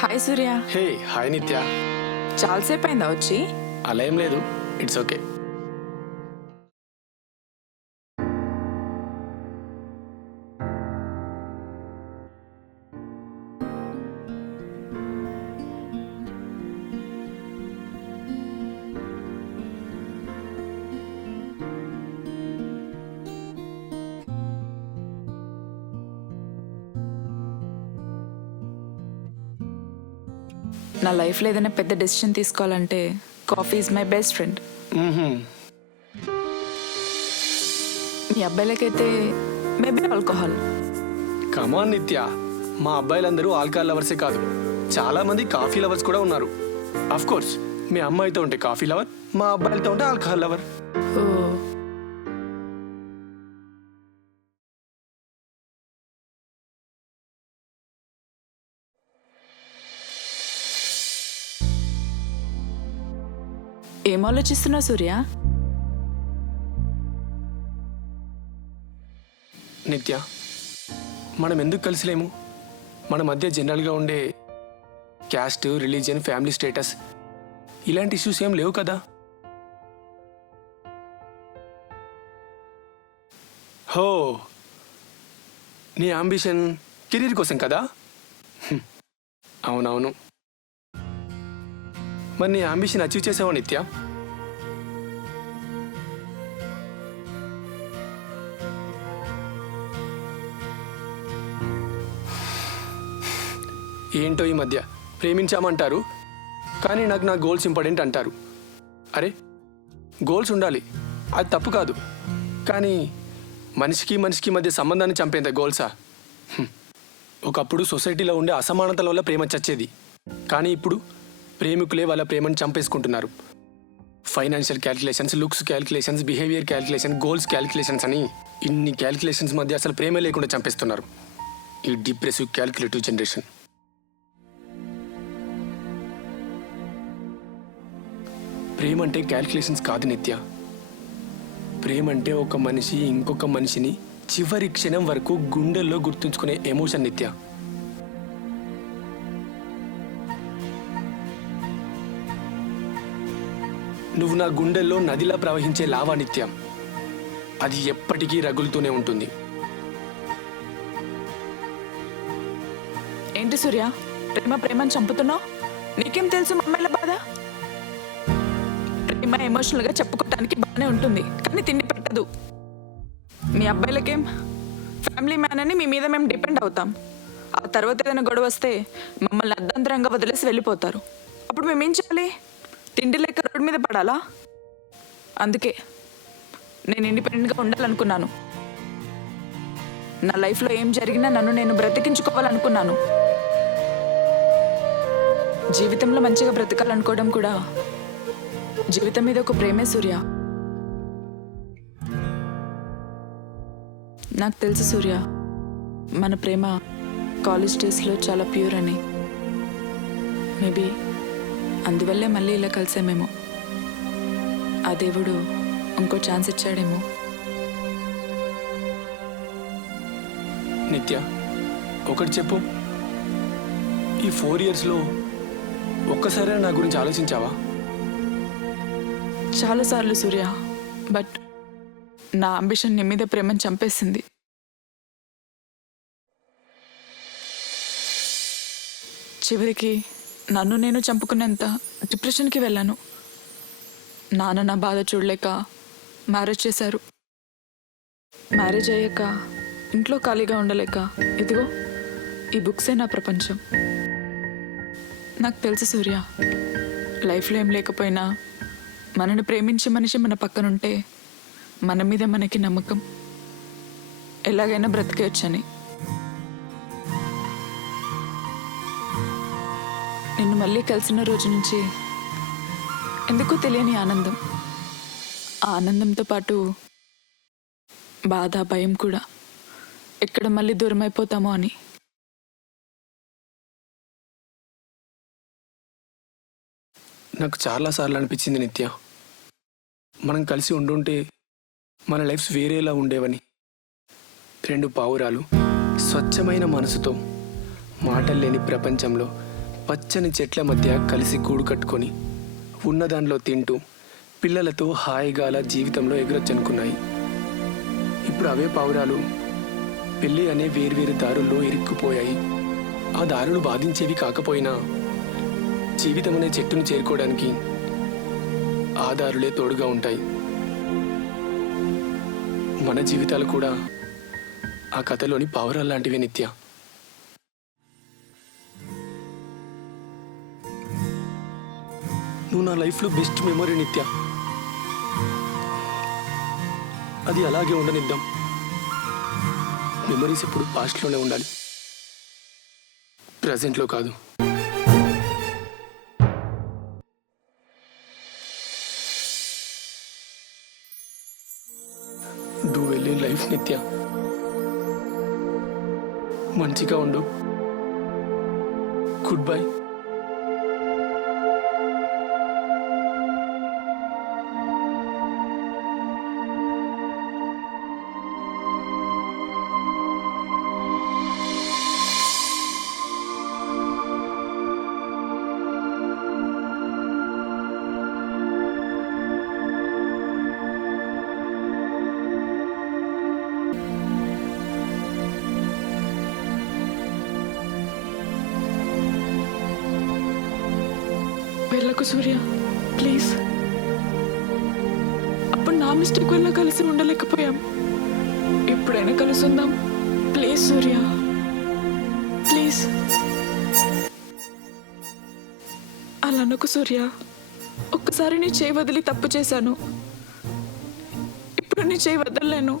Hi సూర్య. Hey hi నిత్య. చాలాసేపు అయిందా వచ్చి? అలా ఏం లేదు, ఇట్స్ ఓకే. నా లైఫ్లో ఏదైనా పెద్ద డెసిషన్ తీసుకోవాలంటే coffee is my best friend. మీ అబ్బాయిలకైతే మేబీ ఆల్కహాల్. కమాన్ నిత్య, మా అబ్బాయిలందరూ ఆల్కహాల్ లవర్సే కాదు, చాలా మంది కాఫీ లవర్స్ కూడా ఉన్నారు. అఫ్ కోర్స్ మీ అమ్మాయితో ఉంటే కాఫీ లవర్, మా అబ్బాయిలతో ఉంటే ఆల్కహాల్ లవర్. ఓ, ఏం ఆలోచిస్తున్నావు సూర్య? నిత్య, మనం ఎందుకు కలిసిలేము? మన మధ్య జనరల్గా ఉండే క్యాస్ట్, రిలీజియన్, ఫ్యామిలీ స్టేటస్ ఇలాంటి ఇష్యూస్ ఏం లేవు కదా. హో, నీ అంబిషన్ కెరీర్ కోసం కదా? అవునవును. మరి నీ అంబిషన్ అచీవ్ చేసావా నిత్య? ఏంటో ఈ మధ్య ప్రేమించామంటారు, కానీ నాకు నా గోల్స్ ఇంపార్టెంట్ అంటారు. అరే, గోల్స్ ఉండాలి, అది తప్పు కాదు, కానీ మనిషికి మనిషికి మధ్య సంబంధాన్ని చంపేంత గోల్సా? ఒకప్పుడు సొసైటీలో ఉండే అసమానతల వల్ల ప్రేమ చచ్చేది, కానీ ఇప్పుడు ప్రేమికులే వాళ్ళ ప్రేమను చంపేసుకుంటున్నారు. Financial calculations, looks calculations, behaviour calculation, goals calculations అని ఇన్ని క్యాలిక్యులేషన్స్ మధ్య అసలు ప్రేమే లేకుండా చంపేస్తున్నారు ఈ డిప్రెసివ్ క్యాలిక్యులేటివ్ జనరేషన్. ప్రేమ అంటే క్యాలిక్యులేషన్స్ కాదు నిత్య. ప్రేమ అంటే ఒక మనిషి ఇంకొక మనిషిని చివరి క్షణం వరకు గుండెల్లో గుర్తుంచుకునే ఎమోషన్ నిత్య. నువ్వు నా గుండెల్లో నదిలా ప్రవహించే లావా నిత్యం, అది ఎప్పటికీ రగులుతూనే ఉంటుంది. ఏంటి సూర్య, ప్రేమ ప్రేమని చంపుతున్నావు? నీకేం తెలుసు మా అమ్మాయిల బాధ? ప్రేమ ఎమోషనల్గా చెప్పుకోవటానికి బాగానే ఉంటుంది, కానీ తిండి పెట్టదు. మీ అబ్బాయిలకేం ఫ్యామిలీ మ్యాన్ అని మీ మీద మేము డిపెండ్ అవుతాం. ఆ తర్వాత ఏదైనా గొడవ వస్తే మమ్మల్ని అర్ధంతరంగా వదిలేసి వెళ్ళిపోతారు. అప్పుడు మేమేం చేయాలి? తిండి లేక రోడ్డు మీద పడాలా? అందుకే నేను ఇండిపెండెంట్గా ఉండాలనుకున్నాను. నా లైఫ్లో ఏం జరిగినా నన్ను నేను బ్రతికించుకోవాలనుకున్నాను. జీవితంలో మంచిగా బ్రతకాలనుకోవడం కూడా జీవితం మీద ఒక ప్రేమే సూర్య. నాకు తెలుసు సూర్య, మన ప్రేమ కాలేజ్ డేస్లో చాలా ప్యూర్ అని. మేబీ అందువల్లే మళ్ళీ ఇలా కలిసామేమో. ఆ దేవుడు ఇంకో ఛాన్స్ ఇచ్చాడేమో. నిత్య, ఒకటి చెప్పు, ఈ 4 yearsలో ఒక్కసారి నా గురించి ఆలోచించావా? చాలాసార్లు సూర్య, బట్ నా అంబిషన్ నీ మీద ప్రేమను చంపేసింది. చివరికి నన్ను నేను చంపుకునేంత డిప్రెషన్కి వెళ్ళాను. నాన్న నా బాధ చూడలేక మ్యారేజ్ చేశారు. మ్యారేజ్ అయ్యాక ఇంట్లో ఖాళీగా ఉండలేక ఇదిగో ఈ బుక్సే నా ప్రపంచం. నాకు తెలుసు సూర్య, లైఫ్లో ఏం లేకపోయినా మనని ప్రేమించే మనిషి మన పక్కనుంటే మన మీద మనకి నమ్మకం, ఎలాగైనా బ్రతికేయచ్చని. నిన్ను మళ్ళీ కలిసిన రోజు నుంచి ఎందుకో తెలియని ఆనందం. ఆ ఆనందంతో పాటు బాధ, భయం కూడా, ఎక్కడ మళ్ళీ దూరం అయిపోతామో అని. నాకు చాలాసార్లు అనిపించింది నిత్య, మనం కలిసి ఉండుంటే మన లైఫ్స్ వేరేలా ఉండేవని. 2 పావురాలు స్వచ్ఛమైన మనసుతో మాటలు లేని ప్రపంచంలో పచ్చని చెట్ల మధ్య కలిసి గూడు కట్టుకొని ఉన్న దానిలో తింటూ పిల్లలతో హాయిగా అలా జీవితంలో ఎగురొచ్చనుకున్నాయి. ఇప్పుడు అవే పావురాలు పెళ్ళి అనే వేర్వేరు దారుల్లో ఇరుక్కుపోయాయి. ఆ దారులు బాధించేవి కాకపోయినా జీవితం అనే చెట్టును చేరుకోవడానికి ఆ దారులే తోడుగా ఉంటాయి. మన జీవితాలు కూడా ఆ కథలోని పావురాలు లాంటివే నిత్య. నువ్వు నా లైఫ్లో బెస్ట్ మెమరీ నిత్య. అది అలాగే ఉండనిద్దాం. మెమరీస్ ఎప్పుడు పాస్ట్లోనే ఉండాలి, ప్రజెంట్లో కాదు. డూ వెల్ ఇన్ లైఫ్ నిత్య. మంచిగా ఉండు. Good bye. వెళ్ళకు సూర్య, ప్లీజ్. అప్పుడు నా మిస్టేక్ వల్ల కలిసి ఉండలేకపోయాం. ఎప్పుడైనా కలుసుందాం ప్లీజ్ సూర్య, ప్లీజ్. అలా అనకు సూర్య. ఒక్కసారి నీ చేయి వదిలి తప్పు చేశాను. ఇప్పుడు నీ చేయి వదలలేను.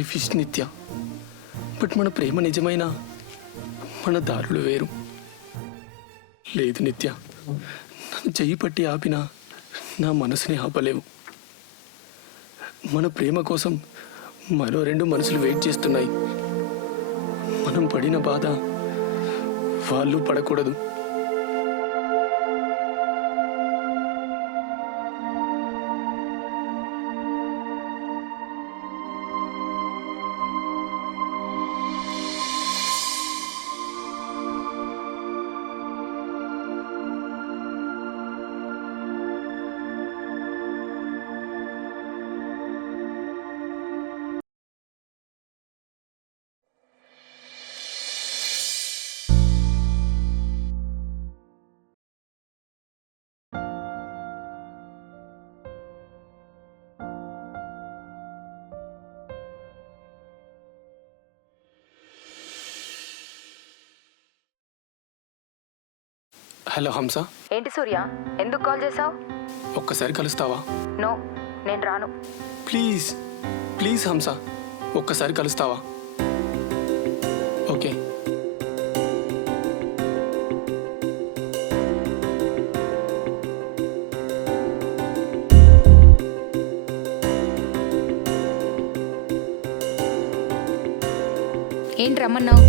ఐ విష్ నిత్య, బట్ మన ప్రేమ నిజమైన మన దారులు వేరు. లేదు నిత్య, నన్ను చెయ్యి పట్టి ఆపినా నా మనసుని ఆపలేవు. మన ప్రేమ కోసం మరో 2 మనసులు వెయిట్ చేస్తున్నాయి. మనం పడిన బాధ వాళ్ళు పడకూడదు. హలో హంస. ఏంటి సూర్య, ఎందుకు కాల్ చేసావు? ఒక్కసారి కలుస్తావా? నో, నేను రాను. ప్లీజ్ ప్లీజ్ హంస, ఒక్కసారి కలుస్తావా? ఓకే. ఏంటి రమ్మన్నావు?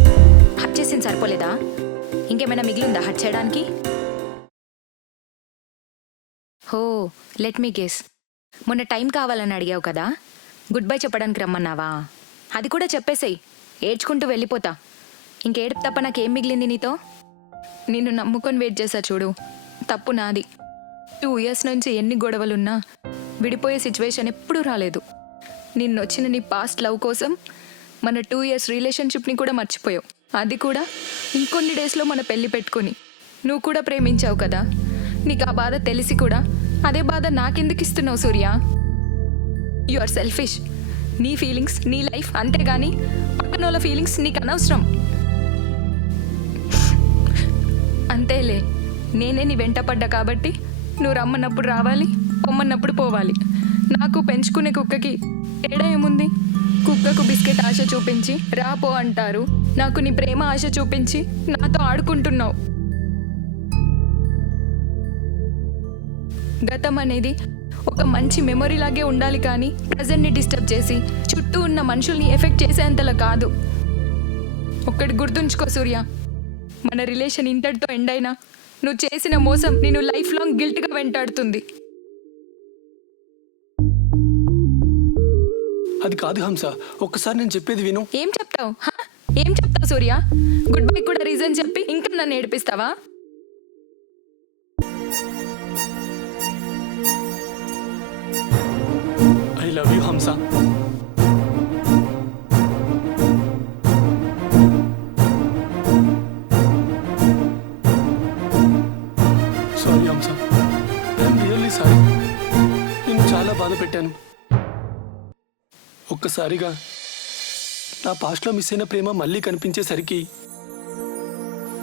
హట్ చేసింది సరిపోలేదా? ఇంకేమైనా మిగిలిందా హట్ చేయడానికి? హో, లెట్ మీ గెస్. మొన్న టైం కావాలని అడిగావు కదా, గుడ్ బై చెప్పడానికి రమ్మన్నావా? అది కూడా చెప్పేసేయ్, ఏడ్చుకుంటూ వెళ్ళిపోతా. ఇంకేడుపు తప్ప నాకేం మిగిలింది నీతో? నిన్ను నమ్ముకొని వెయిట్ చేసా చూడు, తప్పు నాది. 2 years నుంచి ఎన్ని గొడవలున్నా విడిపోయే సిచ్యువేషన్ ఎప్పుడూ రాలేదు. నిన్నొచ్చిన నీ పాస్ట్ లవ్ కోసం మన 2 years రిలేషన్షిప్ని కూడా మర్చిపోయావు. అది కూడా ఇంకొన్ని డేస్లో మన పెళ్లి పెట్టుకొని. నువ్వు కూడా ప్రేమించావు కదా, నీకు ఆ బాధ తెలిసి కూడా అదే బాధ నాకెందుకు ఇస్తున్నావు సూర్య? You are selfish. నీ ఫీలింగ్స్, నీ లైఫ్, అంతేగాని పక్కన వాళ్ళ ఫీలింగ్స్ నీకు అనవసరం. అంతేలే, నేనే నీ వెంట పడ్డా కాబట్టి నువ్వు రమ్మన్నప్పుడు రావాలి, పొమ్మన్నప్పుడు పోవాలి. నాకు పెంచుకునే కుక్కకి తేడా ఏముంది? కుక్కకు బిస్కెట్ ఆశ చూపించి రాపో అంటారు, నాకు నీ ప్రేమ ఆశ చూపించి నాతో ఆడుకుంటున్నావు. గతం అనేది ఒక మంచి మెమొరీ లాగే ఉండాలి, కానీ ప్రజెంట్ని డిస్టర్బ్ చేసి చుట్టూ ఉన్న మనుషుల్ని ఎఫెక్ట్ చేసేంతలా కాదు. ఒక్కటి గుర్తుంచుకో సూర్య, మన రిలేషన్ ఇంతటితో ఎండ్ అయినా నువ్వు చేసిన మోసం నేను లైఫ్ లాంగ్ గిల్ట్గా వెంటాడుతుంది. అది కాదు హంస, ఒక్కసారి నేను చెప్పేది విను. ఏం చెప్తావు? ఏం చెప్తావు సూర్య? గుడ్ బై కూడా రీజన్ చెప్పి ఇంకా నన్ను ఏడిపిస్తావా? ఐ లవ్ యూ హంస. సారీ హంస, ఐఎమ్ రియల్లీ సారీ. నేను చాలా బాధ పెట్టాను. ఒక్కసారిగా నా పాస్ట్లో మిస్ అయిన ప్రేమ మళ్ళీ కనిపించేసరికి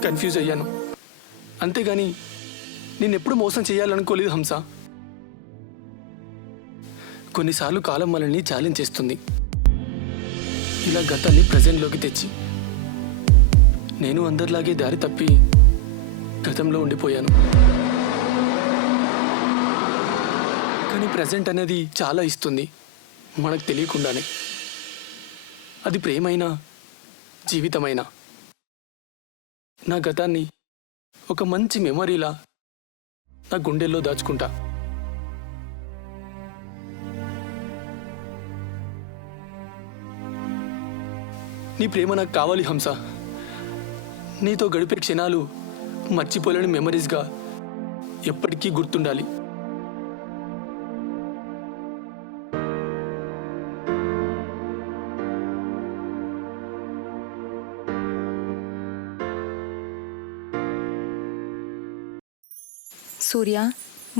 కన్ఫ్యూజ్ అయ్యాను. అంతేగాని నేనెప్పుడు మోసం చేయాలనుకోలేదు హంస. కొన్నిసార్లు కాలం మనల్ని ఛాలెంజ్ చేస్తుంది. ఇలా గతాన్ని ప్రజెంట్లోకి తెచ్చి నేను అందరిలాగే దారి తప్పి గతంలో ఉండిపోయాను. కానీ ప్రజెంట్ అనేది చాలా ఇస్తుంది మనకు తెలియకుండానే. అది ప్రేమైనా జీవితమైనా. నా గతాన్ని ఒక మంచి మెమరీలా నా గుండెల్లో దాచుకుంటా. నీ ప్రేమ నాకు కావాలి హంస. నీతో గడిపే క్షణాలు మర్చిపోలేని మెమరీస్గా ఎప్పటికీ గుర్తుండాలి. సూర్య,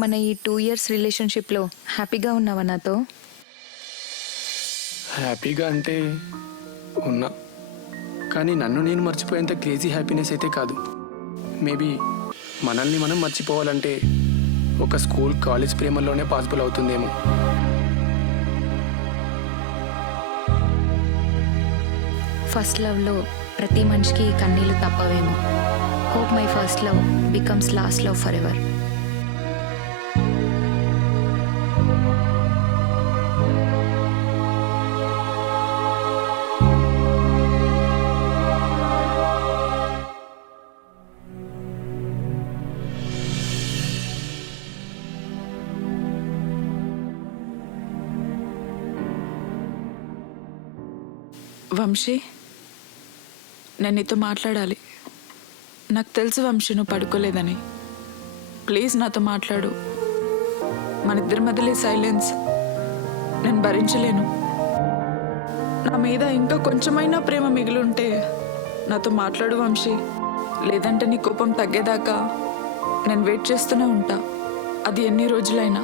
మన ఈ 2 years రిలేషన్షిప్లో హ్యాపీగా ఉన్నావా నాతో? హ్యాపీగా అంటే ఉన్నా, కానీ నన్ను నేను మర్చిపోయేంత క్రేజీ హ్యాపీనెస్ అయితే కాదు. మేబీ మనల్ని మనం మర్చిపోవాలంటే ఒక స్కూల్ కాలేజ్ ప్రేమల్లోనే పాసిబుల్ అవుతుందేమో. ఫస్ట్ లవ్లో ప్రతి మనిషికి కన్నీళ్ళు తప్పవేమో. Hope my first love becomes last love forever. Vamshi, నేను నీతో మాట్లాడాలి. నాకు తెలుసు వంశీ నువ్వు పడుకోలేదని. ప్లీజ్ నాతో మాట్లాడు. మన ఇద్దరి మధ్యలో సైలెన్స్ నేను భరించలేను. నా మీద ఇంకా కొంచెమైనా ప్రేమ మిగిలి ఉంటే నాతో మాట్లాడు వంశీ. లేదంటే నీ కోపం తగ్గేదాకా నేను వెయిట్ చేస్తూనే ఉంటా, అది ఎన్ని రోజులైనా.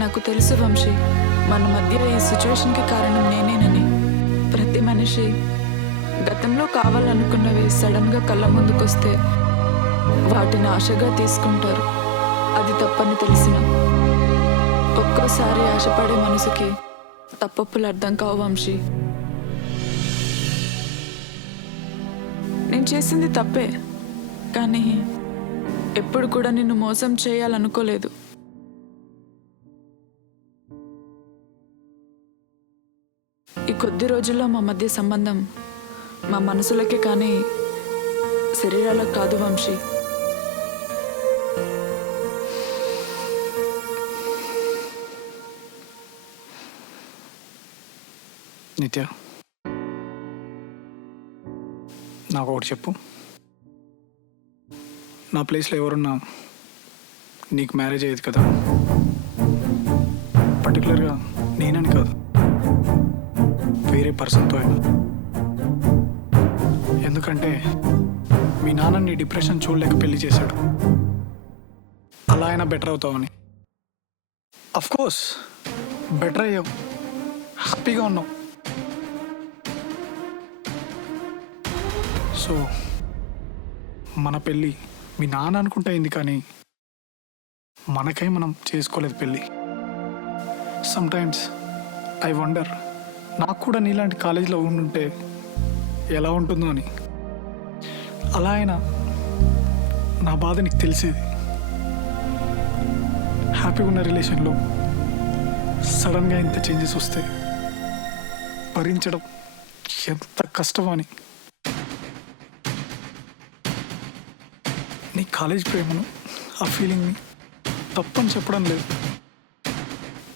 నాకు తెలుసు వంశీ, మన మధ్య ఈ సిచ్యువేషన్కి కారణం నేనేనని. ప్రతి మనిషి గతంలో కావాలనుకున్నవి సడన్గా కళ్ళ ముందుకొస్తే వాటిని ఆశగా తీసుకుంటారు. అది తప్పని తెలిసిన ఒక్కోసారి ఆశపడే మనసుకి తప్పప్పులు అర్థం కావు వంశీ. నేను చేసింది తప్పే, కానీ ఎప్పుడు కూడా నిన్ను మోసం చేయాలనుకోలేదు. ఈ కొద్ది రోజుల్లో మా మధ్య సంబంధం మా మనసులకే కానీ శరీరాలకు కాదు వంశీ. నిత్య, నాకు ఒకటి చెప్పు. నా ప్లేస్లో ఎవరున్నా నీకు మ్యారేజ్ అయ్యేది కదా. పర్టికులర్గా నేనని కాదు, వేరే పర్సన్తో అయినా. ఎందుకంటే మీ నాన్న నీ డిప్రెషన్ చూడలేక పెళ్లి చేశాడు. అలా అయినా బెటర్ అవుతావని. అఫ్కోర్స్ బెటర్ అయ్యావు, హ్యాపీగా ఉన్నావు. సో మన పెళ్ళి మీ నాన్న అనుకుంటే అయింది, కానీ మనకై మనం చేసుకోలేదు పెళ్ళి. సమ్టైమ్స్ ఐ వండర్, నాకు కూడా నీలాంటి కాలేజీలో ఉండుంటే ఎలా ఉంటుందో అని. అలా అయినా నా బాధ నీకు తెలిసేది. హ్యాపీగా ఉన్న రిలేషన్లో సడన్గా ఇంత చేంజెస్ వస్తే భరించడం ఎంత కష్టమో అని. నీ కాలేజ్ ప్రేమను, ఆ ఫీలింగ్ని తప్పని చెప్పడం లేదు,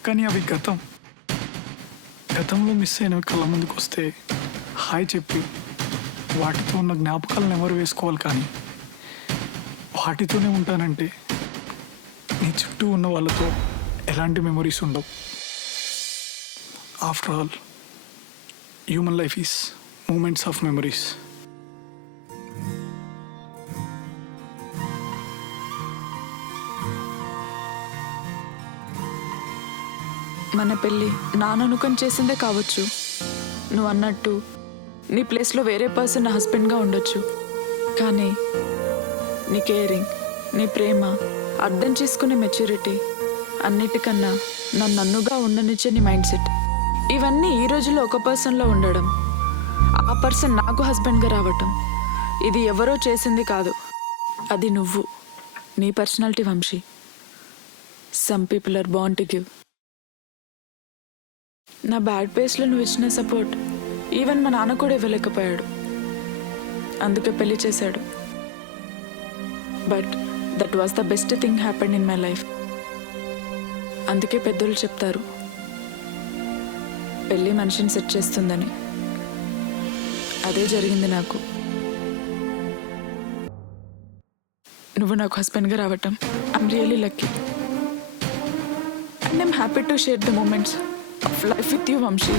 కానీ అవి గతంలో మిస్ అయినవి కళ్ళ ముందుకు వస్తే హాయ్ చెప్పి వాటితో ఉన్న జ్ఞాపకాలను ఎవరు వేసుకోవాలి, కానీ వాటితోనే ఉంటానంటే నీ చుట్టూ ఉన్న వాళ్ళతో ఎలాంటి మెమొరీస్ ఉండవు. After all human life is moments of memories. మన పెళ్ళి నాననుకొని చేసిందే కావచ్చు. నువ్వు అన్నట్టు నీ ప్లేస్లో వేరే పర్సన్ నా హస్బెండ్గా ఉండొచ్చు, కానీ నీ కేరింగ్, నీ ప్రేమ, అర్థం చేసుకునే మెచ్యూరిటీ, అన్నిటికన్నా నన్నుగా ఉండనిచ్చే నీ మైండ్ సెట్, ఇవన్నీ ఈ రోజుల్లో ఒక పర్సన్లో ఉండడం, ఆ పర్సన్ నాకు హస్బెండ్గా రావటం, ఇది ఎవరో చేసింది కాదు, అది నువ్వు, నీ personality Vamshi. Some people are born to give. నా బ్యాడ్ ప్లేస్లో నువ్వు ఇచ్చిన సపోర్ట్ ఈవెన్ మా నాన్న కూడా ఇవ్వలేకపోయాడు, అందుకే పెళ్లి చేశాడు. But that was the best thing happened in my life. అందుకే పెద్దోళ్ళు చెప్తారు పెళ్ళి మనిషిని సెట్ చేస్తుందని. అదే జరిగింది నాకు. నువ్వు నాకు హస్బెండ్గా రావటం I'm really lucky and I'm happy to share the moments of life with you Vamshi.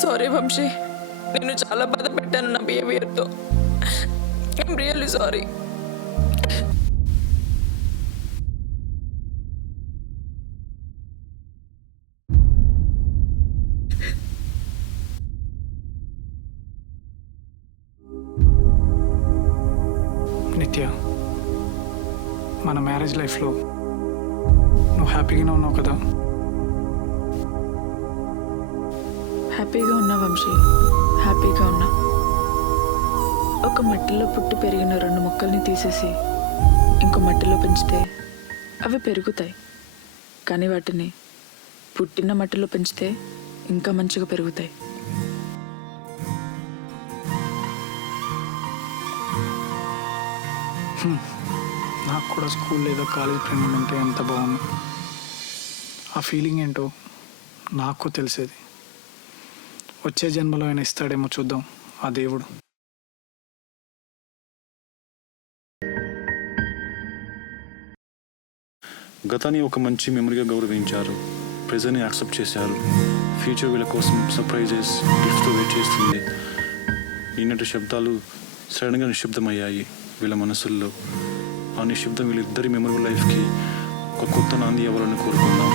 Sorry Vamshi, నేను చాలా బాధ పెట్టాను నా బిహేవియర్తో. I'm really sorry. నిత్య, మన మ్యారేజ్ లైఫ్లో నువ్వు హ్యాపీగానే ఉన్నావు కదా? హ్యాపీగా ఉన్నా వంశీ, హ్యాపీగా ఉన్నా. ఒక మట్టిలో పుట్టి పెరిగిన 2 మొక్కల్ని తీసేసి ఇంకో మట్టిలో పెంచితే అవి పెరుగుతాయి, కానీ వాటిని పుట్టిన మట్టిలో పెంచితే ఇంకా మంచిగా పెరుగుతాయి. నాకు కూడా స్కూల్ లేదా కాలేజ్ ఫ్రెండ్ ఉంటే ఎంత బాగుంది. ఆ ఫీలింగ్ ఏంటో నాకు తెలిసేది. వచ్చే జన్మలో ఆయన ఇస్తాడేమో, చూద్దాం ఆ దేవుడు. గతాన్ని ఒక మంచి మెమరీగా గౌరవించారు, ప్రెజెంట్ని యాక్సెప్ట్ చేశారు. ఫ్యూచర్ వీళ్ళ కోసం సర్ప్రైజెస్, గిఫ్ట్తో వెయిట్ చేస్తుంది. నిన్నటి శబ్దాలు సడన్గా నిశ్శబ్దమయ్యాయి వీళ్ళ మనసుల్లో. ఆ నిశ్శబ్దం వీళ్ళిద్దరి మెమరబుల్ లైఫ్కి ఒక కొత్త నాంది అవ్వాలని కోరుకుందాం.